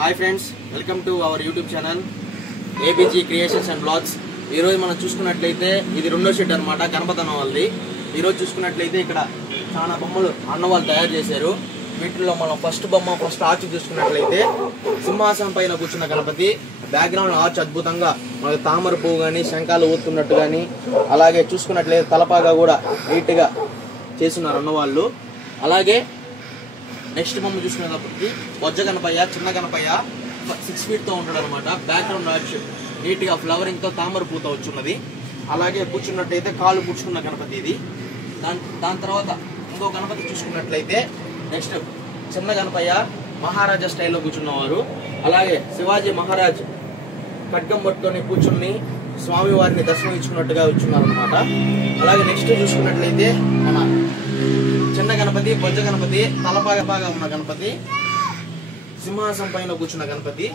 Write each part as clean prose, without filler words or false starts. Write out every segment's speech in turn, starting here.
Hi friends, welcome to our YouTube channel ABG creations and blogs. ఈరోజు మనం చూసుకున్నట్లయితే ఇది రెండో షెడ్ అనమాట, గణపతి అన్న వాళ్ళది. ఈరోజు చూసుకున్నట్లయితే ఇక్కడ చాలా బొమ్మలు అన్న వాళ్ళు తయారు చేశారు. వీటిలో మనం ఫస్ట్ ఆర్చ్ చూసుకున్నట్లయితే సింహాసనం పైన కూర్చున్న గణపతి. బ్యాక్గ్రౌండ్ ఆర్చ్ అద్భుతంగా మనకి తామర పువ్వు కానీ శంఖాలు ఊతున్నట్టు కానీ, అలాగే చూసుకున్నట్లయితే తలపాగా కూడా నీట్గా చేస్తున్నారు అన్నవాళ్ళు. అలాగే నెక్స్ట్ బొమ్మ చూసుకునేటప్పటికి బొజ్జ గణపయ్య, చిన్న గణపయ్య 6 ఫీట్తో ఉంటాడు అనమాట. బ్యాక్గ్రౌండ్ ఆర్చ్ నీట్గా ఫ్లవరింగ్తో తామర పూత వచ్చున్నది. అలాగే కూర్చున్నట్లయితే కాళ్ళు కూర్చున్న గణపతి ఇది. దాని తర్వాత ఇంకో గణపతి చూసుకున్నట్లయితే నెక్స్ట్ చిన్న గణపయ్య మహారాజా స్టైల్లో కూర్చున్నవారు. అలాగే శివాజీ మహారాజ్ ఖడ్గం పట్టుకొని కూర్చుని స్వామివారిని దర్శనం ఇచ్చుకున్నట్టుగా వచ్చున్నారు అనమాట. అలాగే నెక్స్ట్ చూసుకున్నట్లయితే మన చిన్న గణపతి, బొజ్జ గణపతి, తలపాగా ఉన్న గణపతి, సింహాసనం పైన కూర్చున్న గణపతి.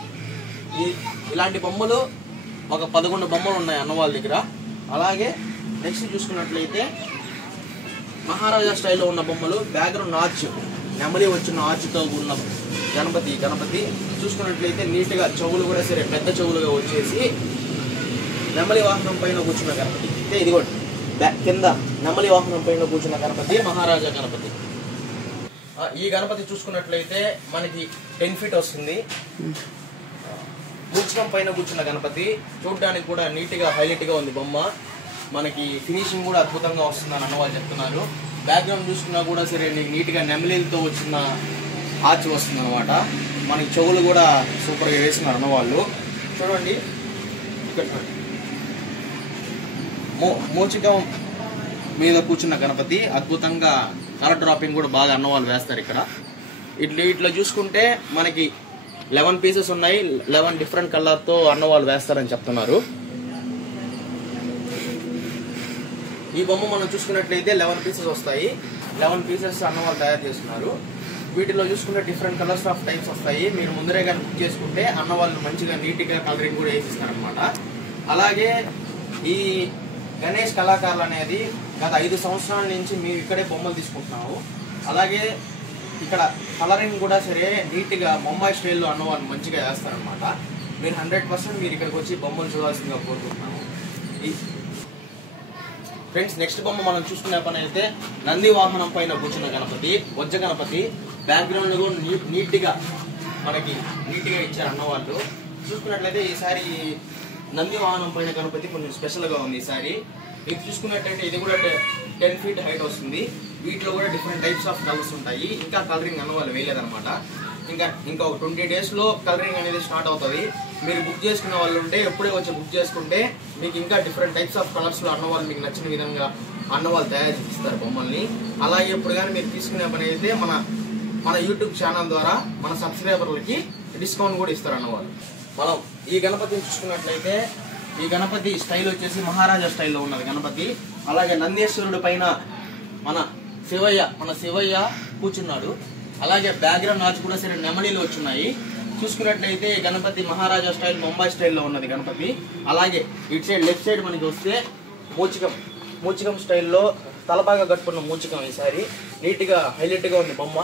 ఇలాంటి బొమ్మలు ఒక 11 బొమ్మలు ఉన్నాయి అన్న వాళ్ళ దగ్గర. అలాగే నెక్స్ట్ చూసుకున్నట్లయితే మహారాజా స్టైల్లో ఉన్న బొమ్మలు, బ్యాక్గ్రౌండ్ ఆర్చ్ నెమలి వచ్చిన ఆర్చ్తో ఉన్న గణపతి చూసుకున్నట్లయితే నీట్గా చెవులు కూడా సరే పెద్ద చెవులుగా వచ్చేసి నెమలి వాహనం పైన కూర్చున్న గణపతి. ఇది కూడా కింద నెమలి వాహనం పైన కూర్చున్న గణపతి మహారాజా గణపతి. ఈ గణపతి చూసుకున్నట్లయితే మనకి 10 ఫీట్ వస్తుంది. మూర్ఛం పైన కూర్చున్న గణపతి చూడడానికి కూడా నీట్గా హైలైట్గా ఉంది బొమ్మ. మనకి ఫినిషింగ్ కూడా అద్భుతంగా వస్తుందని అన్నవాళ్ళు చెప్తున్నారు. బ్యాక్గ్రౌండ్ చూసుకున్నా కూడా సరే నీట్గా నెమలితో వచ్చిన ఆర్చ్ వస్తుంది అనమాట. మనకి చెవులు కూడా సూపర్గా వేస్తున్నారు అన్నవాళ్ళు. చూడండి ఇక్కడ మూచికం మీద కూర్చున్న గణపతి అద్భుతంగా కలర్ డ్రాపింగ్ కూడా బాగా అన్నవాళ్ళు వేస్తారు ఇక్కడ. ఇట్లా చూసుకుంటే మనకి 11 పీసెస్ ఉన్నాయి. 11 డిఫరెంట్ కలర్తో అన్నవాళ్ళు వేస్తారని చెప్తున్నారు. ఈ బొమ్మ మనం చూసుకున్నట్లయితే 11 పీసెస్ వస్తాయి. 11 పీసెస్ అన్నవాళ్ళు తయారు చేస్తున్నారు. వీటిలో చూసుకుంటే డిఫరెంట్ కలర్స్ ఆఫ్ టైప్స్ వస్తాయి. మీరు ముందరే కానీ బుక్ చేసుకుంటే అన్నవాళ్ళు మంచిగా నీట్గా కలరింగ్ కూడా వేసిస్తారనమాట. అలాగే ఈ గణేష్ కళాకారులు అనేది గత 5 సంవత్సరాల నుంచి మేము ఇక్కడే బొమ్మలు తీసుకుంటున్నాము. అలాగే ఇక్కడ కలరింగ్ కూడా సరే నీట్గా ముంబై స్టైల్లో అన్నవాళ్ళు మంచిగా వేస్తారనమాట. మీరు 100% మీరు ఇక్కడికి వచ్చి బొమ్మలు చూడాల్సిందిగా కోరుకుంటున్నాము. ఫ్రెండ్స్, నెక్స్ట్ బొమ్మ మనం చూసుకునే పని అయితే నంది వాహనం పైన కూర్చున్న గణపతి, బొజ్జ గణపతి. బ్యాక్గ్రౌండ్ కూడా నీట్గా మనకి నీట్గా ఇచ్చారు అన్నవాళ్ళు. చూసుకున్నట్లయితే ఈసారి నంది వాహనం పైన గణపతి కొంచెం స్పెషల్గా ఉంది ఈసారి. ఇది చూసుకున్నట్లయితే ఇది కూడా 10 ఫీట్ హైట్ వస్తుంది. వీటిలో కూడా డిఫరెంట్ టైప్స్ ఆఫ్ కలర్స్ ఉంటాయి. ఇంకా కలరింగ్ అన్నవాళ్ళు వేయలేదనమాట. ఇంకా ఒక 20 డేస్లో కలరింగ్ అనేది స్టార్ట్ అవుతుంది. మీరు బుక్ చేసుకునే వాళ్ళు ఉంటే ఎప్పుడే వచ్చి బుక్ చేసుకుంటే మీకు ఇంకా డిఫరెంట్ టైప్స్ ఆఫ్ కలర్స్లో అన్నవాళ్ళు మీకు నచ్చిన విధంగా అన్నవాళ్ళు తయారు చేస్తారు బొమ్మల్ని. అలాగే ఎప్పుడు కానీ మీరు తీసుకునే పని అయితే మన యూట్యూబ్ ఛానల్ ద్వారా మన సబ్స్క్రైబర్లకి డిస్కౌంట్ కూడా ఇస్తారు అన్నవాళ్ళు. మనం ఈ గణపతిని చూసుకున్నట్లయితే ఈ గణపతి స్టైల్ వచ్చేసి మహారాజా స్టైల్లో ఉన్నది గణపతి. అలాగే నందేశ్వరుడు పైన మన శివయ్య కూర్చున్నాడు. అలాగే బ్యాక్గ్రౌండ్ ఆర్చ్ కూడా సరే నెమలీలు వచ్చున్నాయి. చూసుకున్నట్లయితే గణపతి మహారాజా స్టైల్ ముంబై స్టైల్లో ఉన్నది గణపతి. అలాగే ఇటు సైడ్ లెఫ్ట్ సైడ్ మనకి వస్తే మూచికం స్టైల్లో తలపాగా కట్టుకున్న మూచికం ఈసారి నీట్గా హైలైట్గా ఉంది బొమ్మ.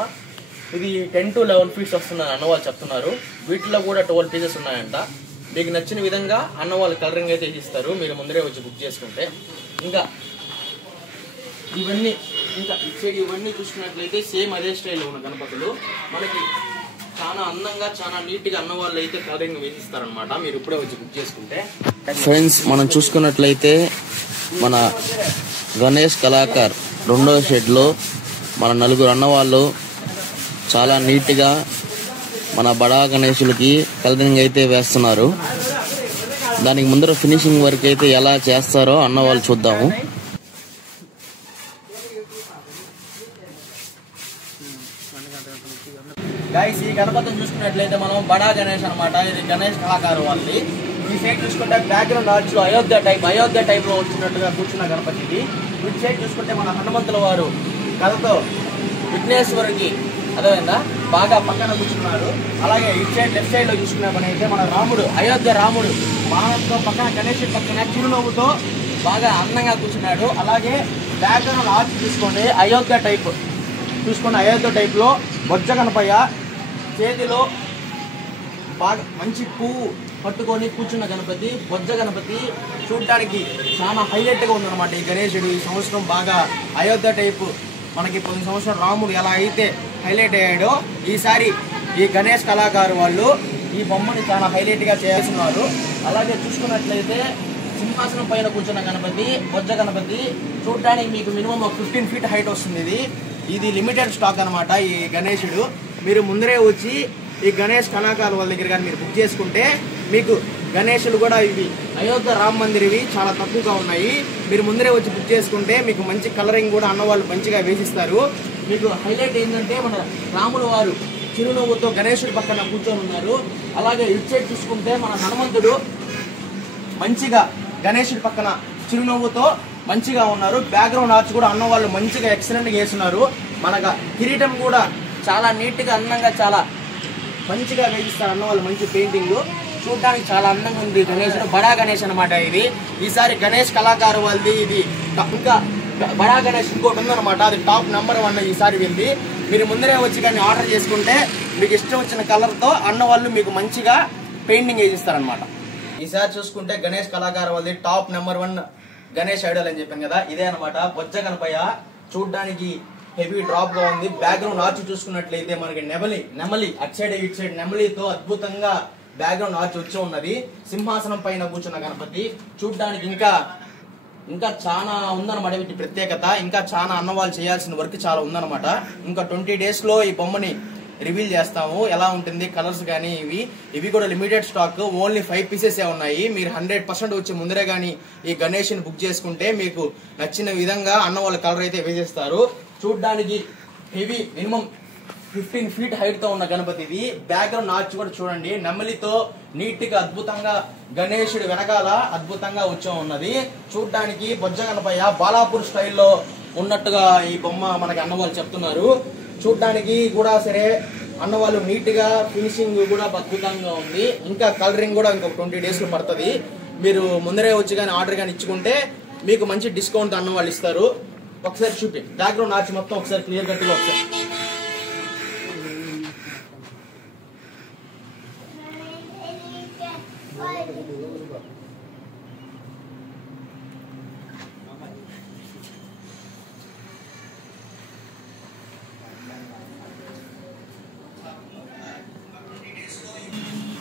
ఇది 10 to 11 ఫీట్స్ వస్తుందని అన్నవాళ్ళు చెప్తున్నారు. వీటిలో కూడా 12 పీసెస్ ఉన్నాయంట. మీకు నచ్చిన విధంగా అన్నవాళ్ళు కలరింగ్ అయితే ఇస్తారు మీరు ముందరే వచ్చి బుక్ చేసుకుంటే. ఇంకా ఇవన్నీ చూసుకున్నట్లయితే సేమ్ అదే స్టైల్లో ఉన్న గణపతులు మనకి చాలా అందంగా చాలా నీట్గా అన్నవాళ్ళు అయితే కలరింగ్ వేసిస్తారనమాట. మీరు ఇప్పుడే వచ్చి బుక్ చేసుకుంటే. ఫ్రెండ్స్, మనం చూసుకున్నట్లయితే మన గణేష్ కళాకార్ రెండో షెడ్లో మన 4 అన్నవాళ్ళు చాలా నీట్గా మన బడా గణేషులకి కలరింగ్ అయితే వేస్తున్నారు. దానికి ముందర ఫినిషింగ్ వర్క్ అయితే ఎలా చేస్తారో అన్నవాళ్ళు చూద్దాము. గైస్, ఈ గణపతిని చూసుకున్నట్లయితే మనం బడా గణేష్ అనమాట. ఇది గణేష్ కళాకారు వాళ్ళది. ఈ సైడ్ చూసుకుంటే బ్యాక్గ్రౌండ్ ఆర్చ్లో అయోధ్య టైప్లో వచ్చినట్టుగా కూర్చున్న గణపతి ఇది. ఇటు సైడ్ చూసుకుంటే మన హనుమంతుల వారు కథతో విఘ్నేశ్వరుడికి అదేవిధంగా బాగా పక్కన కూర్చున్నారు. అలాగే ఇటు సైడ్ లెఫ్ట్ సైడ్లో చూసుకునే పని అయితే మన అయోధ్య రాముడు మానవుడితో పక్కన గణేష్ పక్కన చిరునవ్వుతో బాగా అందంగా కూర్చున్నాడు. అలాగే బ్యాక్గ్రౌండ్ ఆర్చ్ చూసుకోండి, అయోధ్య టైప్లో బొజ్జ గణపయ్య చేతిలో బాగా మంచి పువ్వు పట్టుకొని కూర్చున్న గణపతి, బొజ్జ గణపతి. చూడటానికి చాలా హైలైట్గా ఉందన్నమాట ఈ గణేశుడు. ఈ సంవత్సరం బాగా అయోధ్య టైపు, మనకి 10 సంవత్సరం రాముడు ఎలా అయితే హైలైట్ అయ్యాడో, ఈసారి ఈ గణేష్ కళాకారు వాళ్ళు ఈ బొమ్మని చాలా హైలైట్గా చేస్తున్నారు. అలాగే చూసుకున్నట్లయితే సింహాసనం పైన కూర్చున్న గణపతి, బొజ్జ గణపతి. చూడటానికి మీకు మినిమం 15 feet హైట్ వస్తుంది. ఇది లిమిటెడ్ స్టాక్ అనమాట ఈ గణేశుడు. మీరు ముందరే వచ్చి ఈ గణేష్ కళాకారు వాళ్ళ దగ్గర కానీ మీరు బుక్ చేసుకుంటే మీకు గణేషులు కూడా ఇవి అయోధ్య రామ మందిర్వి చాలా తక్కువగా ఉన్నాయి. మీరు ముందరే వచ్చి బుక్ చేసుకుంటే మీకు మంచి కలరింగ్ కూడా అన్నవాళ్ళు మంచిగా వేసిస్తారు. మీకు హైలైట్ ఏంటంటే మన రాముల వారు చిరునవ్వుతో గణేశుడి పక్కన కూర్చొని ఉన్నారు. అలాగే ఇటు సైడ్ చూసుకుంటే మన హనుమంతుడు మంచిగా గణేశుడి పక్కన చిరునవ్వుతో మంచిగా ఉన్నారు. బ్యాక్గ్రౌండ్ ఆర్చ్ కూడా అన్నవాళ్ళు మంచిగా ఎక్సలెంట్గా వేస్తున్నారు. మనకు కిరీటం కూడా చాలా నీట్గా అందంగా చాలా మంచిగా వేయిస్తారు అన్నవాళ్ళు. మంచి పెయింటింగ్ చూడడానికి చాలా అందంగా ఉంది గణేశుడు. బడా గణేష్ అనమాట ఇది. ఈసారి గణేష్ కళాకారు వాళ్ళది ఇది. ఇంకా బడా గణేష్ ఇంకోటి ఉందన్నమాట, అది టాప్ నెంబర్ 1 ఈసారి వెళ్ళి. మీరు ముందరే వచ్చి కానీ ఆర్డర్ చేసుకుంటే మీకు ఇష్టం వచ్చిన కలర్తో అన్నవాళ్ళు మీకు మంచిగా పెయింటింగ్ వేసిస్తారనమాట. ఈసారి చూసుకుంటే గణేష్ కళాకారు వాళ్ళది టాప్ నెంబర్ 1 గణేష్ ఐడల్ అని చెప్పాను కదా, ఇదే అనమాట. బొజ్జ గణపయ్య చూడడానికి హెవీ డ్రాప్ గా ఉంది. బ్యాక్గ్రౌండ్ ఆర్చ్ చూసుకున్నట్లయితే మనకి నెమలి అటు సైడ్ ఇటు సైడ్ నెమలితో అద్భుతంగా బ్యాక్గ్రౌండ్ ఆర్చ్ వచ్చి ఉన్నది. సింహాసనం పైన కూర్చున్న గణపతి చూడడానికి ఇంకా చాలా ఉందన్నమాట వీటి ప్రత్యేకత. ఇంకా చాలా అన్నవాళ్ళు చేయాల్సిన వర్క్ చాలా ఉందన్నమాట. ఇంకా 20 days లో ఈ బొమ్మని రివీల్ చేస్తాము. ఎలా ఉంటుంది కలర్స్ కానీ ఇవి కూడా లిమిటెడ్ స్టాక్. ఓన్లీ 5 pieces ఉన్నాయి. మీరు 100% వచ్చి ముందరే కానీ ఈ గణేష్ని బుక్ చేసుకుంటే మీకు నచ్చిన విధంగా అన్నవాళ్ళ కలర్ అయితే వేసేస్తారు. చూడడానికి హెవీ మినిమం 15 feet హైట్ తో ఉన్న గణపతి ఇది. బ్యాక్గ్రౌండ్ ఆర్చ్ కూడా చూడండి నెమలితో నీట్ గా అద్భుతంగా గణేశుడి వెనకాల అద్భుతంగా వచ్చి ఉన్నది. చూడడానికి బొజ్జ గణపయ్య బాలాపూర్ స్టైల్లో ఉన్నట్టుగా ఈ బొమ్మ మనకి అన్నవాళ్ళు చెప్తున్నారు. చూడడానికి కూడా సరే అన్నవాళ్ళు నీట్ గా ఫినిషింగ్ కూడా అద్భుతంగా ఉంది. ఇంకా కలరింగ్ కూడా ఇంకొక 20 days లో పడుతుంది. మీరు ముందరే వచ్చి కానీ ఆర్డర్ కానీ ఇచ్చుకుంటే మీకు మంచి డిస్కౌంట్ అన్నవాళ్ళు ఇస్తారు. ఒకసారి చూపి బ్యాక్గ్రౌండ్ ఆర్చ్ మొత్తం ఒకసారి క్లియర్ కట్గా ఒకసారి.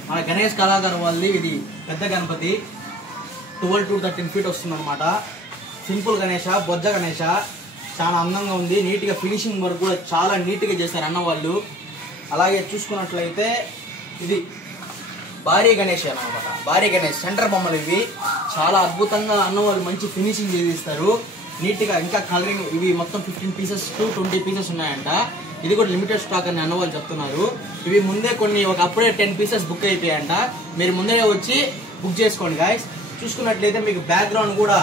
మన గణేష్ కళాకారు వాళ్ళది ఇది పెద్ద గణపతి 12 to 13 feet వస్తుంది అనమాట. సింపుల్ గణేష, బొజ్జ గణేష చాలా అందంగా ఉంది. నీట్గా ఫినిషింగ్ వర్క్ కూడా చాలా నీట్గా చేశారు అన్నవాళ్ళు. అలాగే చూసుకున్నట్లయితే ఇది భారీ గణేష్ అనమాట. భారీ గణేష్ సెంటర్ బొమ్మలు ఇవి చాలా అద్భుతంగా అన్నవాళ్ళు మంచి ఫినిషింగ్ చేసిస్తారు నీట్గా. ఇంకా కలరింగ్ ఇవి మొత్తం 15 pieces to 20 pieces ఉన్నాయంట. ఇది కూడా లిమిటెడ్ స్టాక్ అని అన్నవాళ్ళు చెప్తున్నారు. ఇవి ముందే కొన్ని అప్పుడే 10 pieces బుక్ అయిపోయాయంట. మీరు ముందే వచ్చి బుక్ చేసుకోండి గాయస్. చూసుకున్నట్లయితే మీకు బ్యాక్గ్రౌండ్ కూడా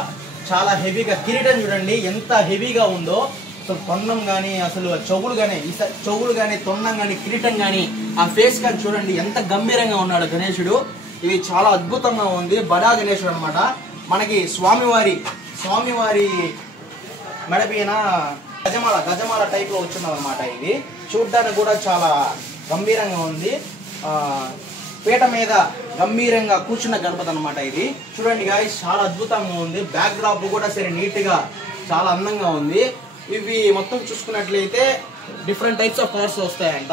చాలా హెవీగా, కిరీటం చూడండి ఎంత హెవీగా ఉందో. అసలు తొండం కానీ అసలు చెవులు కానీ తొండం కానీ కిరీటం కానీ ఆ ఫేస్ కానీ చూడండి ఎంత గంభీరంగా ఉన్నాడు గణేశుడు. ఇవి చాలా అద్భుతంగా ఉంది. బడా గణేశుడు అనమాట. మనకి స్వామివారి మెడపైన గజమాల టైప్ లో వచ్చింది అనమాట. ఇది చూడడానికి కూడా చాలా గంభీరంగా ఉంది. పీట మీద గంభీరంగా కూర్చున్న గణపతి అనమాట. ఇది చూడండి గాయ్స్ చాలా అద్భుతంగా ఉంది. బ్యాక్ డ్రాప్ కూడా సరే నీట్ గా చాలా అందంగా ఉంది. ఇవి మొత్తం చూసుకున్నట్లయితే డిఫరెంట్ టైప్స్ ఆఫ్ కలర్స్ వస్తాయంట.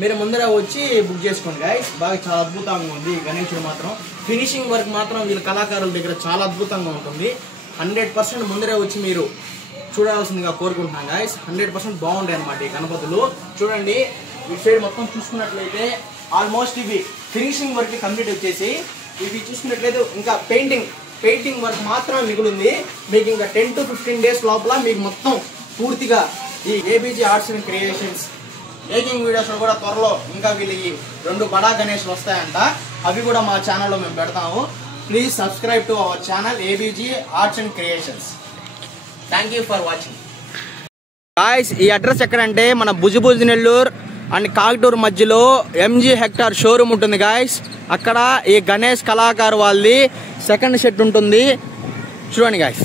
మీరు ముందర వచ్చి బుక్ చేసుకోండి గాయ్స్. బాగా చాలా అద్భుతంగా ఉంది గణేశుడు మాత్రం. ఫినిషింగ్ వర్క్ మాత్రం వీళ్ళ కళాకారుల దగ్గర చాలా అద్భుతంగా ఉంటుంది. 100% ముందరే వచ్చి మీరు చూడాల్సిందిగా కోరుకుంటున్నాను గాయ్స్. 100% బాగుంటాయి అనమాట ఈ గణపతులు. చూడండి ఈ సైడ్ మొత్తం చూసుకున్నట్లయితే ఆల్మోస్ట్ ఇవి ఫినిషింగ్ వర్క్ కంప్లీట్ వచ్చేసి ఇవి చూసుకున్నట్లయితే ఇంకా పెయింటింగ్ వర్క్ మాత్రమే మిగిలింది. మీకు ఇంకా 10 to 15 days లోపల మీకు మొత్తం పూర్తిగా ఈ ABG arts and creations making videos కూడా త్వరలో ఇంకా వీళ్ళకి 2 బడా గణేష్లు వస్తాయంట. అవి కూడా మా ఛానల్లో మేము పెడతాము. Please subscribe to our channel ABG arts and creations. Thank you for watching guys. ఈ అడ్రస్ ఎక్కడంటే మన భుజ నెల్లూరు అండ్ కాకటూరు మధ్యలో MG హెక్టార్ షోరూమ్ ఉంటుంది గాయ్స్. అక్కడ ఈ గణేష్ కళాకారు వాళ్ళది సెకండ్ షెడ్ ఉంటుంది. చూడండి గాయ్స్.